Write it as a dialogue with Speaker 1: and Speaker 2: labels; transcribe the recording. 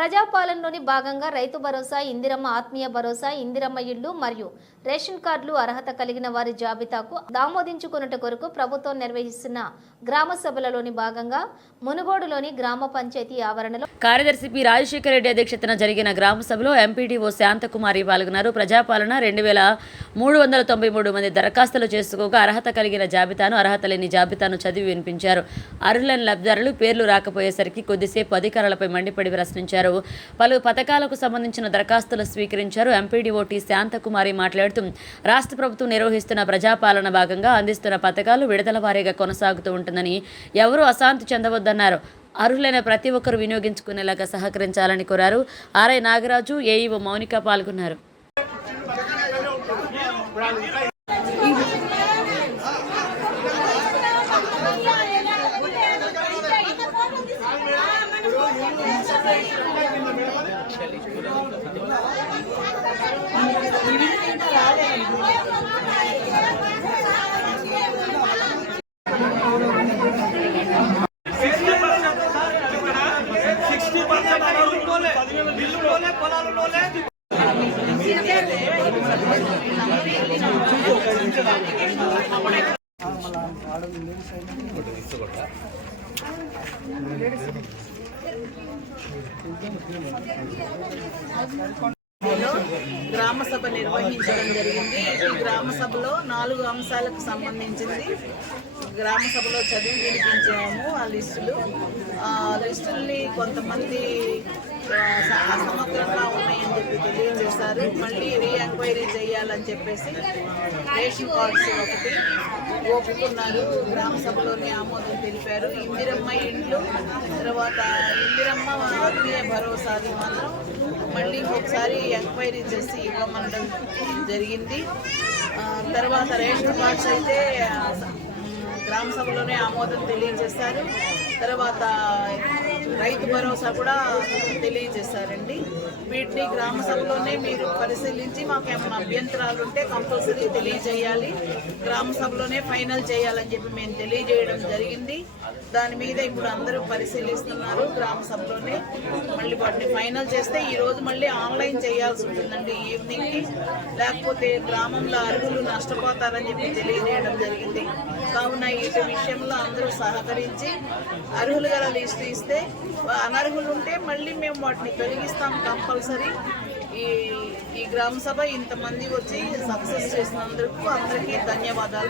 Speaker 1: ప్రజాపాలనలోని భాగంగా రైతు భరోసా ఇందిరమ్మ ఆత్మీయ భరోసా ఇందిరమ్మ ఇళ్ళు మరియు రేషన్ కార్డులు అర్హత కలిగిన వారి జాబితాకు ఆమోదించుకున్నట కొరకు ప్రభుత్వం నిర్వహిస్తున్న గ్రామ సభలలోని భాగంగా మునుగోడులోని గ్రామ పంచాయతీ ఆవరణలో
Speaker 2: కార్యదర్శి పి. రాజశేఖర రెడ్డి అధ్యక్షతన జరిగిన గ్రామ సభలో ఎంపీడీఓ శాంతకుమారి పాల్గొన్నారు. ప్రజాపాలన రెండు వేల మూడు వందల తొంభై మూడు మంది దరఖాస్తులు చేసుకోగా అర్హత కలిగిన జాబితాను అర్హత లేని జాబితాను చదివి వినిపించారు. అర్హులైన లబ్ధిదారులు పేర్లు రాకపోయేసరికి కొద్దిసేపు అధికారులపై మండిపడి ప్రశ్నించారు. పలు పథకాలకు సంబంధించిన దరఖాస్తులు స్వీకరించారు. ఎంపీడీఓ టి శాంతకుమారి మాట్లాడుతూ రాష్ట్ర ప్రభుత్వం నిర్వహిస్తున్న ప్రజాపాలన భాగంగా అందిస్తున్న పథకాలు విడుదల వారీగా కొనసాగుతూ ఉంటుందని ఎవరూ అశాంతి చెందవద్దన్నారు. అర్హులైన ప్రతి ఒక్కరూ వినియోగించుకునేలాగా సహకరించాలని కోరారు. ఆర్ఐ నాగరాజు ఏఈఓ మౌనిక పాల్గొన్నారు.
Speaker 3: ఇల్లులోనే పొలాలలోనే.
Speaker 4: గ్రామ సభ నిర్వహించడం జరిగింది. ఈ గ్రామ సభలో నాలుగు అంశాలకు సంబంధించింది. గ్రామ సభలో చదివి వినిపించాము ఆ లిస్టులు. ఆ లిస్టుల్ని కొంతమంది అసమగ్రంగా ఉన్నాయని చెప్పి తెలియజేశారు. మళ్ళీ రీఎంక్వైరీ చేయాలని చెప్పేసి రేషన్ కార్డ్స్ ఒకటి ఒప్పుకున్నారు. గ్రామ సభలోని ఆమోదం తెలిపారు. ఇందిరమ్మ ఇండ్లు తర్వాత ఇందిరమ్మ ఆత్మీయ భరోసాది మాత్రం మళ్ళీ ఒకసారి ఎంక్వైరీ చేసి ఇవ్వమనడం జరిగింది. తర్వాత రేషన్ కార్డ్స్ అయితే గ్రామ సభలోనే ఆమోదం తెలియజేశారు. తర్వాత రైతు భరోసా కూడా తెలియజేశారండి. వీటిని గ్రామ సభలోనే మీరు పరిశీలించి మాకు ఏమైనా అభ్యంతరాలు ఉంటే కంపల్సరీ తెలియజేయాలి. గ్రామ సభలోనే ఫైనల్ చేయాలని చెప్పి మేము తెలియజేయడం జరిగింది. దాని మీద ఇప్పుడు అందరూ పరిశీలిస్తున్నారు గ్రామ సభలోనే. మళ్ళీ వాటిని ఫైనల్ చేస్తే ఈ రోజు మళ్ళీ ఆన్లైన్ చేయాల్సి ఉంటుందండి ఈవినింగ్కి. లేకపోతే గ్రామంలో అర్హులు నష్టపోతారని చెప్పి తెలియజేయడం జరిగింది. కావున ఇటు విషయంలో అందరూ సహకరించి అర్హులు గల లిస్టు ఇస్తే అనర్హులు ఉంటే మళ్ళీ మేము వాటిని తొలగిస్తాం కంపల్సరీ. ఈ ఈ గ్రామ సభ ఇంతమంది వచ్చి సక్సెస్ చేసినందుకు అందరికీ ధన్యవాదాలు.